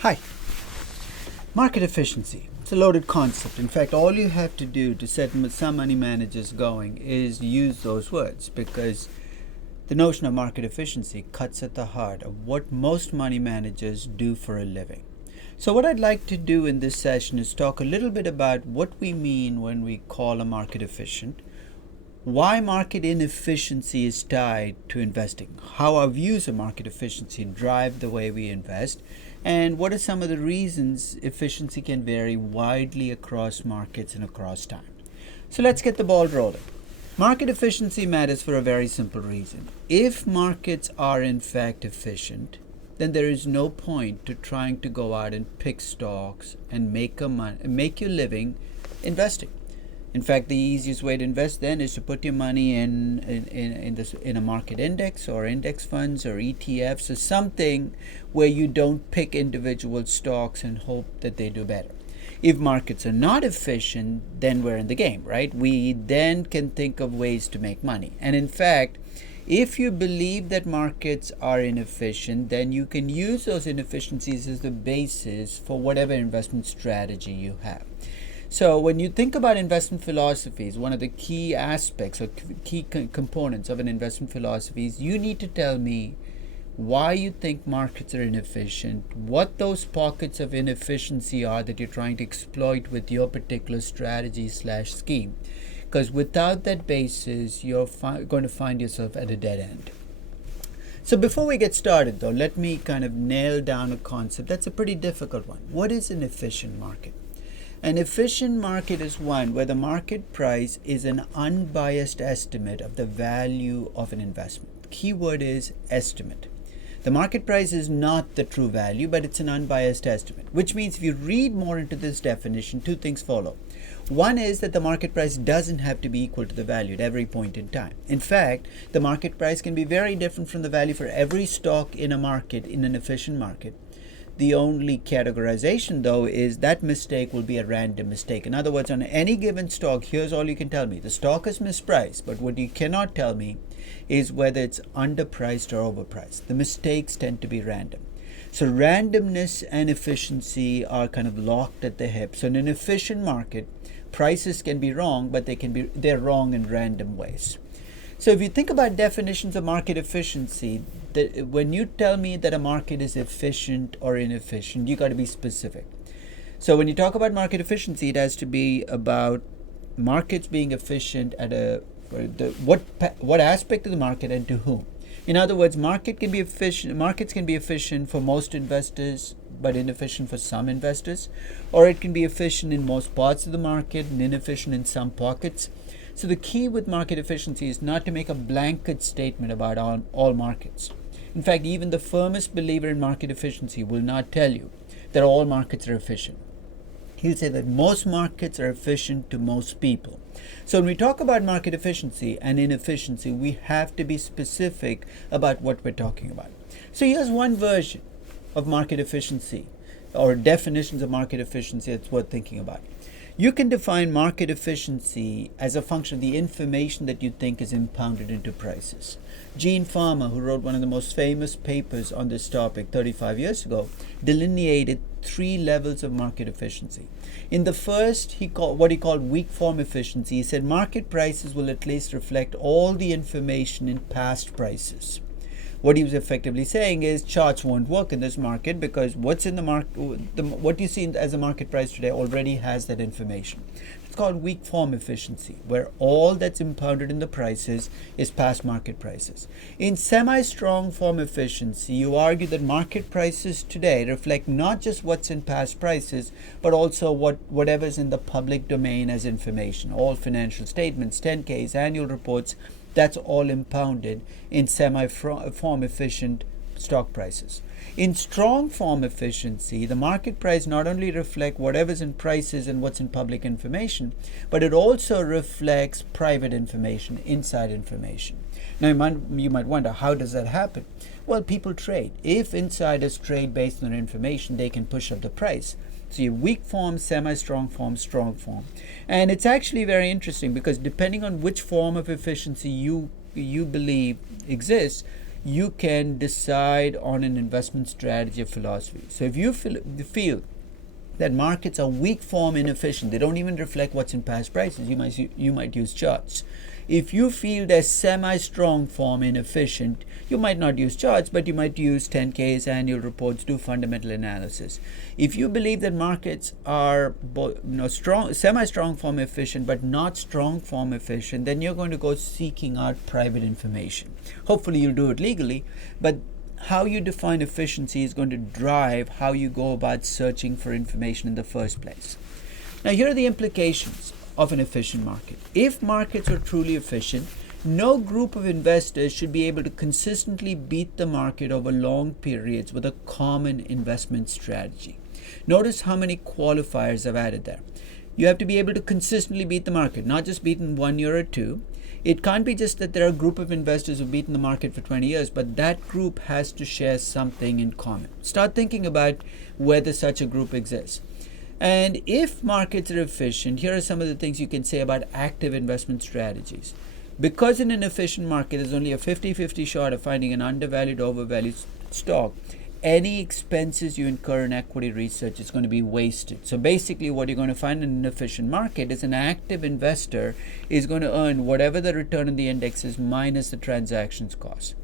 Hi. Market efficiency. It's a loaded concept. In fact, all you have to do to set some money managers going is use those words, because the notion of market efficiency cuts at the heart of what most money managers do for a living. So what I'd like to do in this session is talk a little bit about what we mean when we call a market efficient, why market inefficiency is tied to investing, how our views of market efficiency drive the way we invest, and what are some of the reasons efficiency can vary widely across markets and across time. So let's get the ball rolling. Market efficiency matters for a very simple reason. If markets are in fact efficient, then there is no point to trying to go out and pick stocks and make your living investing. In fact, the easiest way to invest then is to put your money in a market index or index funds or ETFs or something where you don't pick individual stocks and hope that they do better. If markets are not efficient, then we're in the game, right? We then can think of ways to make money. And in fact, if you believe that markets are inefficient, then you can use those inefficiencies as the basis for whatever investment strategy you have. So when you think about investment philosophies, one of the key aspects or key components of an investment philosophy is you need to tell me why you think markets are inefficient, what those pockets of inefficiency are that you're trying to exploit with your particular strategy/scheme. Because without that basis, you're going to find yourself at a dead end. So before we get started, though, let me kind of nail down a concept that's a pretty difficult one. What is an efficient market? An efficient market is one where the market price is an unbiased estimate of the value of an investment. The key word is estimate. The market price is not the true value, but it's an unbiased estimate, which means if you read more into this definition, two things follow. One is that the market price doesn't have to be equal to the value at every point in time. In fact, the market price can be very different from the value for every stock in a market, in an efficient market. The only categorization, though, is that mistake will be a random mistake. In other words, on any given stock, here's all you can tell me. The stock is mispriced, but what you cannot tell me is whether it's underpriced or overpriced. The mistakes tend to be random. So randomness and efficiency are kind of locked at the hip. So in an efficient market, prices can be wrong, but they're wrong in random ways. So if you think about definitions of market efficiency, when you tell me that a market is efficient or inefficient, you got to be specific. So when you talk about market efficiency, it has to be about markets being efficient at what aspect of the market and to whom. In other words, markets can be efficient for most investors, but inefficient for some investors, or it can be efficient in most parts of the market and inefficient in some pockets. So the key with market efficiency is not to make a blanket statement about all markets. In fact, even the firmest believer in market efficiency will not tell you that all markets are efficient. He'll say that most markets are efficient to most people. So when we talk about market efficiency and inefficiency, we have to be specific about what we're talking about. So here's one version of market efficiency, or definitions of market efficiency that's worth thinking about. You can define market efficiency as a function of the information that you think is impounded into prices. Gene Farmer, who wrote one of the most famous papers on this topic 35 years ago, delineated 3 levels of market efficiency. In the first, what he called weak form efficiency. He said market prices will at least reflect all the information in past prices. What he was effectively saying is charts won't work in this market because what's in the market, what you see as a market price today already has that information. It's called weak form efficiency, where all that's impounded in the prices is past market prices. In semi-strong form efficiency, you argue that market prices today reflect not just what's in past prices, but also whatever's in the public domain as information. All financial statements, 10Ks, annual reports, that's all impounded in semi-form efficient stock prices. In strong form efficiency, the market price not only reflects whatever's in prices and what's in public information, but it also reflects private information, inside information. Now you might wonder, how does that happen? Well, people trade. If insiders trade based on information, they can push up the price. So you have weak form, semi-strong form, strong form. And it's actually very interesting because depending on which form of efficiency you believe exists, you can decide on an investment strategy or philosophy. So if you feel that markets are weak form inefficient, they don't even reflect what's in past prices, you might use charts. If you feel they're semi-strong form inefficient, you might not use charts, but you might use 10Ks, annual reports, do fundamental analysis. If you believe that markets are strong, semi-strong form efficient, but not strong form efficient, then you're going to go seeking out private information. Hopefully you'll do it legally, but how you define efficiency is going to drive how you go about searching for information in the first place. Now, here are the implications of an efficient market. If markets are truly efficient, no group of investors should be able to consistently beat the market over long periods with a common investment strategy. Notice how many qualifiers I've added there. You have to be able to consistently beat the market, not just beat in 1 year or two. It can't be just that there are a group of investors who've beaten the market for 20 years, but that group has to share something in common. Start thinking about whether such a group exists. And if markets are efficient, here are some of the things you can say about active investment strategies. Because in an efficient market, there's only a 50-50 shot of finding an undervalued, overvalued stock, any expenses you incur in equity research is going to be wasted. So basically what you're going to find in an efficient market is an active investor is going to earn whatever the return on the index is minus the transactions cost.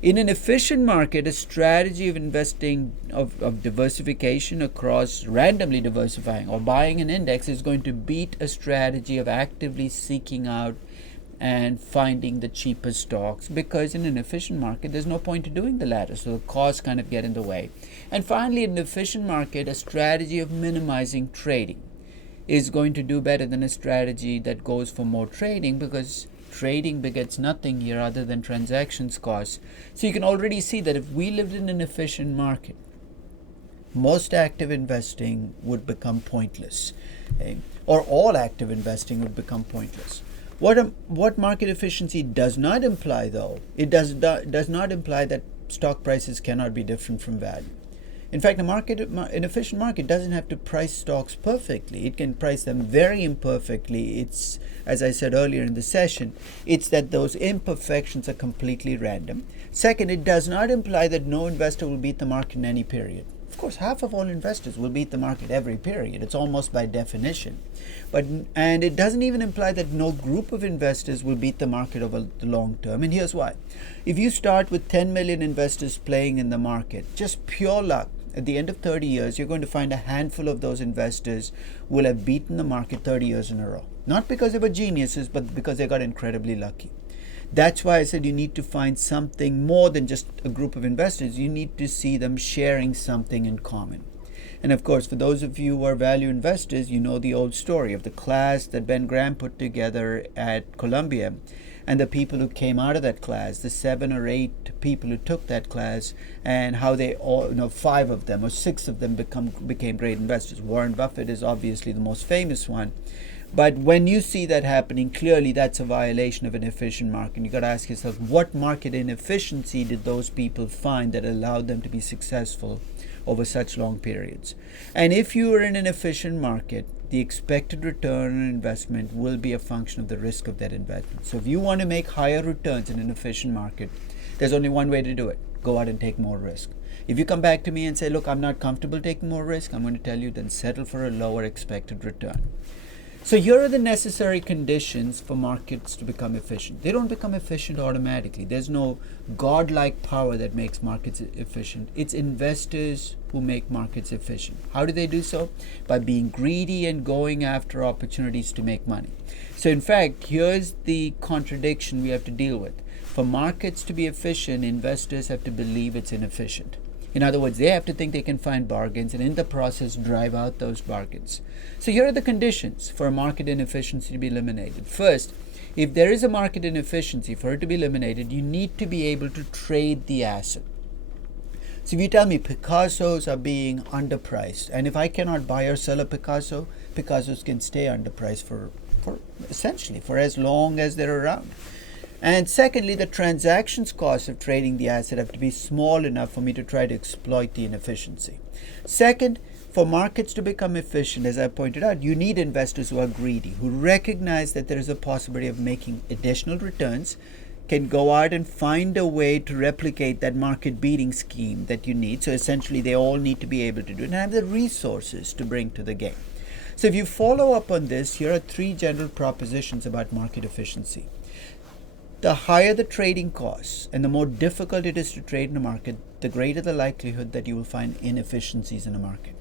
In an efficient market, a strategy of investing, of diversification across randomly diversifying or buying an index is going to beat a strategy of actively seeking out and finding the cheapest stocks, because in an efficient market, there's no point to doing the latter. So the costs kind of get in the way. And finally, in an efficient market, a strategy of minimizing trading is going to do better than a strategy that goes for more trading, because trading begets nothing here other than transactions costs. So you can already see that if we lived in an efficient market, most active investing would become pointless, or all active investing would become pointless. What market efficiency does not imply, though, it does not imply that stock prices cannot be different from value. In fact, an efficient market doesn't have to price stocks perfectly. It can price them very imperfectly. It's, as I said earlier in the session, it's that those imperfections are completely random. Second, it does not imply that no investor will beat the market in any period. Of course, half of all investors will beat the market every period. It's almost by definition. And it doesn't even imply that no group of investors will beat the market over the long term. And here's why. If you start with 10 million investors playing in the market, just pure luck, at the end of 30 years, you're going to find a handful of those investors will have beaten the market 30 years in a row. Not because they were geniuses, but because they got incredibly lucky. That's why I said you need to find something more than just a group of investors. You need to see them sharing something in common. And of course, for those of you who are value investors, you know the old story of the class that Ben Graham put together at Columbia, and the people who came out of that class, the 7 or 8 people who took that class, and how they all, 5 of them or 6 of them became great investors. Warren Buffett is obviously the most famous one. But when you see that happening, clearly that's a violation of an efficient market. You've got to ask yourself, what market inefficiency did those people find that allowed them to be successful over such long periods? And if you are in an efficient market, the expected return on investment will be a function of the risk of that investment. So if you want to make higher returns in an efficient market, there's only one way to do it. Go out and take more risk. If you come back to me and say, look, I'm not comfortable taking more risk, I'm going to tell you, then settle for a lower expected return. So here are the necessary conditions for markets to become efficient. They don't become efficient automatically. There's no godlike power that makes markets efficient. It's investors who make markets efficient. How do they do so? By being greedy and going after opportunities to make money. So in fact, here's the contradiction we have to deal with. For markets to be efficient, investors have to believe it's inefficient. In other words, they have to think they can find bargains and in the process drive out those bargains. So here are the conditions for a market inefficiency to be eliminated. First, if there is a market inefficiency, for it to be eliminated, you need to be able to trade the asset. So if you tell me Picassos are being underpriced, and if I cannot buy or sell a Picasso, Picassos can stay underpriced for essentially for as long as they're around. And secondly, the transactions costs of trading the asset have to be small enough for me to try to exploit the inefficiency. Second, for markets to become efficient, as I pointed out, you need investors who are greedy, who recognize that there is a possibility of making additional returns can go out and find a way to replicate that market beating scheme that you need. So essentially, they all need to be able to do it and have the resources to bring to the game. So if you follow up on this, here are 3 general propositions about market efficiency. The higher the trading costs and the more difficult it is to trade in a market, the greater the likelihood that you will find inefficiencies in a market.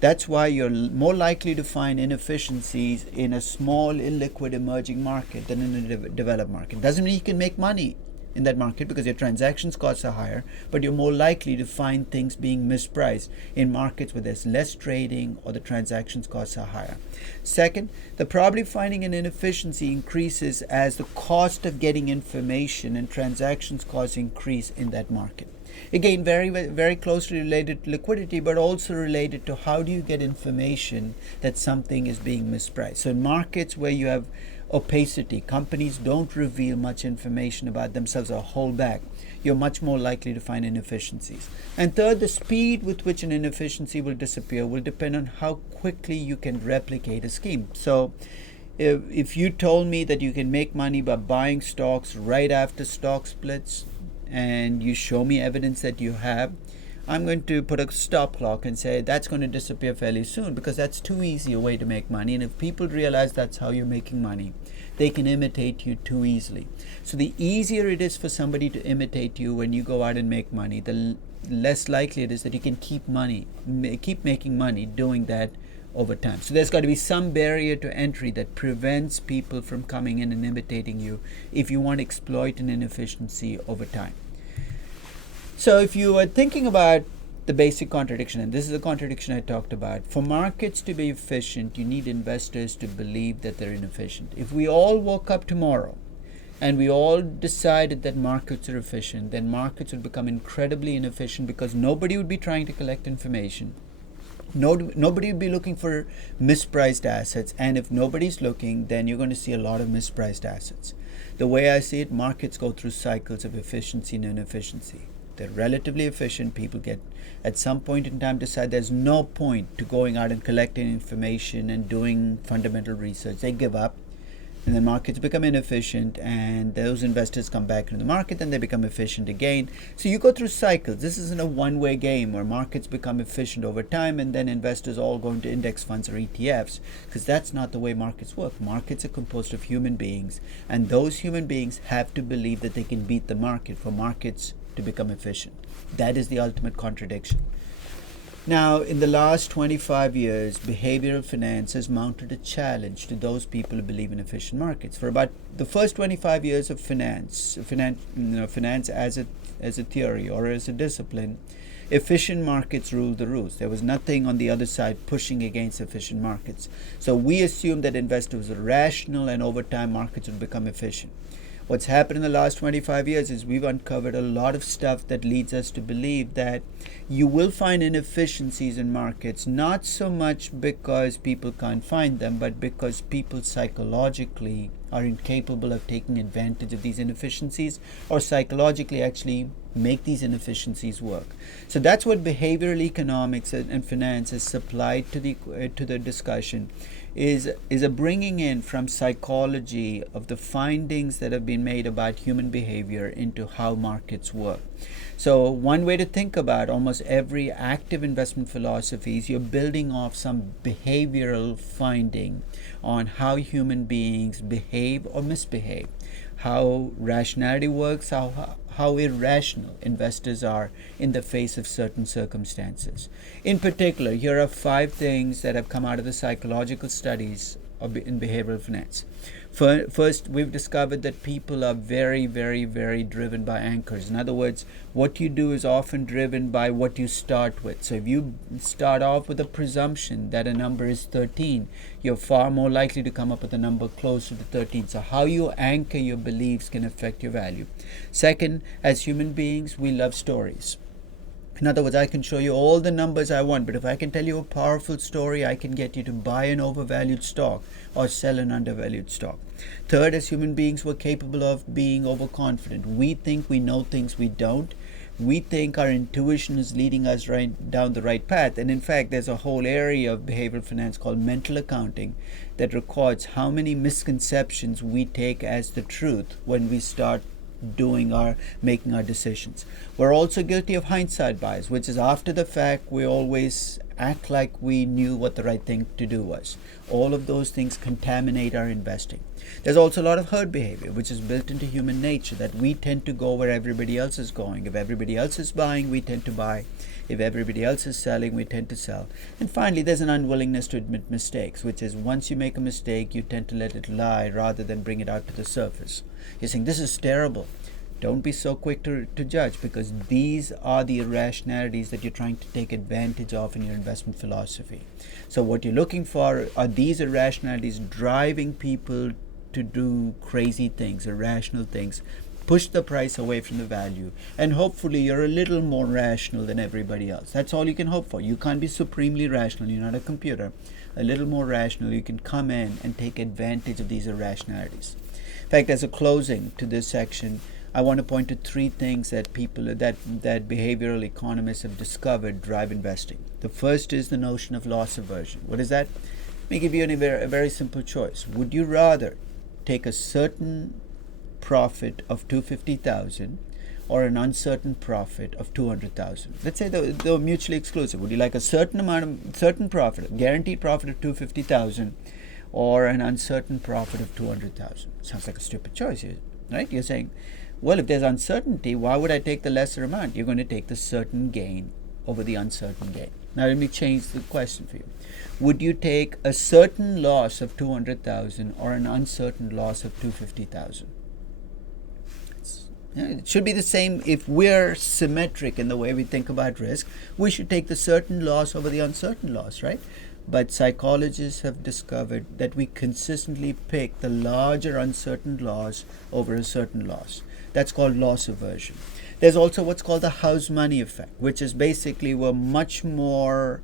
That's why you're more likely to find inefficiencies in a small, illiquid, emerging market than in a developed market. Doesn't mean you can make money in that market because your transactions costs are higher, but you're more likely to find things being mispriced in markets where there's less trading or the transactions costs are higher. Second, the probability of finding an inefficiency increases as the cost of getting information and transactions costs increase in that market. Again, very, very closely related to liquidity, but also related to how do you get information that something is being mispriced. So in markets where you have opacity, companies don't reveal much information about themselves or hold back, you're much more likely to find inefficiencies. And third, the speed with which an inefficiency will disappear will depend on how quickly you can replicate a scheme. So if you told me that you can make money by buying stocks right after stock splits, and you show me evidence that you have, I'm going to put a stop clock and say that's going to disappear fairly soon, because that's too easy a way to make money. And if people realize that's how you're making money, they can imitate you too easily. So the easier it is for somebody to imitate you when you go out and make money, the less likely it is that you can keep making money doing that over time. So there's got to be some barrier to entry that prevents people from coming in and imitating you if you want to exploit an inefficiency over time. So if you are thinking about the basic contradiction, and this is the contradiction I talked about, for markets to be efficient, you need investors to believe that they're inefficient. If we all woke up tomorrow and we all decided that markets are efficient, then markets would become incredibly inefficient because nobody would be trying to collect information. Nobody would be looking for mispriced assets, and if nobody's looking, then you're going to see a lot of mispriced assets. The way I see it, markets go through cycles of efficiency and inefficiency. They're relatively efficient. People get, at some point in time, decide there's no point to going out and collecting information and doing fundamental research. They give up, and then markets become inefficient, and those investors come back into the market and they become efficient again. So you go through cycles. This isn't a one-way game where markets become efficient over time and then investors all go into index funds or ETFs, because that's not the way markets work. Markets are composed of human beings, and those human beings have to believe that they can beat the market for markets to become efficient. That is the ultimate contradiction. Now, in the last 25 years, behavioral finance has mounted a challenge to those people who believe in efficient markets. For about the first 25 years of finance as a theory or as a discipline, efficient markets ruled the roost. There was nothing on the other side pushing against efficient markets. So we assumed that investors were rational, and over time markets would become efficient. What's happened in the last 25 years is we've uncovered a lot of stuff that leads us to believe that you will find inefficiencies in markets, not so much because people can't find them, but because people psychologically are incapable of taking advantage of these inefficiencies, or psychologically actually make these inefficiencies work. So that's what behavioral economics and finance has supplied to the discussion, is a bringing in from psychology of the findings that have been made about human behavior into how markets work. So one way to think about almost every active investment philosophy is you're building off some behavioral finding on how human beings behave or misbehave, how rationality works, how irrational investors are in the face of certain circumstances. In particular, here are 5 things that have come out of the psychological studies in behavioral finance. First, we've discovered that people are very, very, very driven by anchors. In other words, what you do is often driven by what you start with. So if you start off with a presumption that a number is 13, you're far more likely to come up with a number closer to 13. So how you anchor your beliefs can affect your value. Second, as human beings, we love stories. In other words, I can show you all the numbers I want, but if I can tell you a powerful story, I can get you to buy an overvalued stock or sell an undervalued stock. Third, as human beings, we're capable of being overconfident. We think we know things we don't. We think our intuition is leading us right down the right path. And in fact, there's a whole area of behavioral finance called mental accounting that records how many misconceptions we take as the truth when we start making our decisions. We're also guilty of hindsight bias, which is after the fact we always act like we knew what the right thing to do was. All of those things contaminate our investing. There's also a lot of herd behavior, which is built into human nature, that we tend to go where everybody else is going. If everybody else is buying, we tend to buy. If everybody else is selling, we tend to sell. And finally, there's an unwillingness to admit mistakes, which is once you make a mistake, you tend to let it lie rather than bring it out to the surface. You're saying, this is terrible. Don't be so quick to judge, because these are the irrationalities that you're trying to take advantage of in your investment philosophy. So what you're looking for are these irrationalities driving people to do crazy things, irrational things, push the price away from the value, and hopefully you're a little more rational than everybody else. That's all you can hope for. You can't be supremely rational. You're not a computer. A little more rational, you can come in and take advantage of these irrationalities. In fact, as a closing to this section, I want to point to three things that behavioral economists have discovered drive investing. The first is the notion of loss aversion. What is that? Let me give you a very simple choice. Would you rather take a certain profit of $250,000 or an uncertain profit of $200,000? Let's say they're mutually exclusive. Would you like a certain profit, guaranteed profit of $250,000, or an uncertain profit of $200,000? Sounds like a stupid choice, right? You're saying, well, if there's uncertainty, why would I take the lesser amount? You're going to take the certain gain over the uncertain gain. Now let me change the question for you. Would you take a certain loss of $200,000 or an uncertain loss of $250,000? It should be the same. If we're symmetric in the way we think about risk, we should take the certain loss over the uncertain loss, right? But psychologists have discovered that we consistently pick the larger uncertain loss over a certain loss. That's called loss aversion. There's also what's called the house money effect, which is basically we're much more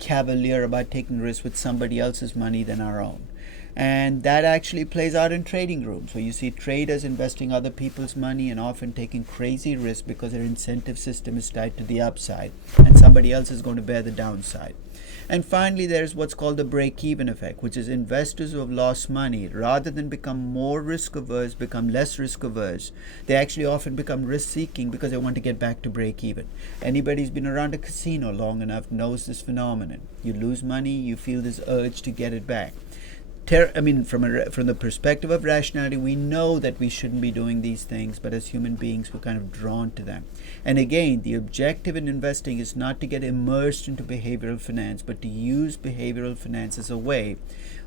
cavalier about taking risks with somebody else's money than our own. And that actually plays out in trading rooms, where you see traders investing other people's money and often taking crazy risks because their incentive system is tied to the upside and somebody else is going to bear the downside. And finally, there's what's called the break-even effect, which is investors who have lost money, rather than become more risk-averse, become less risk-averse. They actually often become risk-seeking because they want to get back to break-even. Anybody who's been around a casino long enough knows this phenomenon. You lose money, you feel this urge to get it back. From the perspective of rationality, we know that we shouldn't be doing these things, but as human beings, we're kind of drawn to them. And again, the objective in investing is not to get immersed into behavioral finance, but to use behavioral finance as a way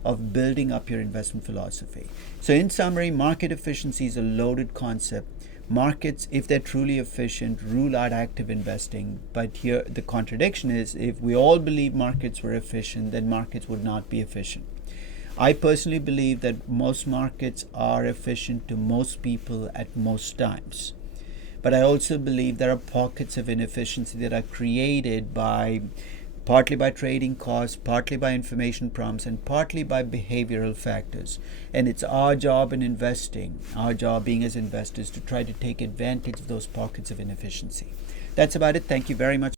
of building up your investment philosophy. So in summary, market efficiency is a loaded concept. Markets, if they're truly efficient, rule out active investing. But here the contradiction is, if we all believe markets were efficient, then markets would not be efficient. I personally believe that most markets are efficient to most people at most times. But I also believe there are pockets of inefficiency that are created partly by trading costs, partly by information prompts, and partly by behavioral factors. And it's our job in investing, our job being as investors, to try to take advantage of those pockets of inefficiency. That's about it. Thank you very much.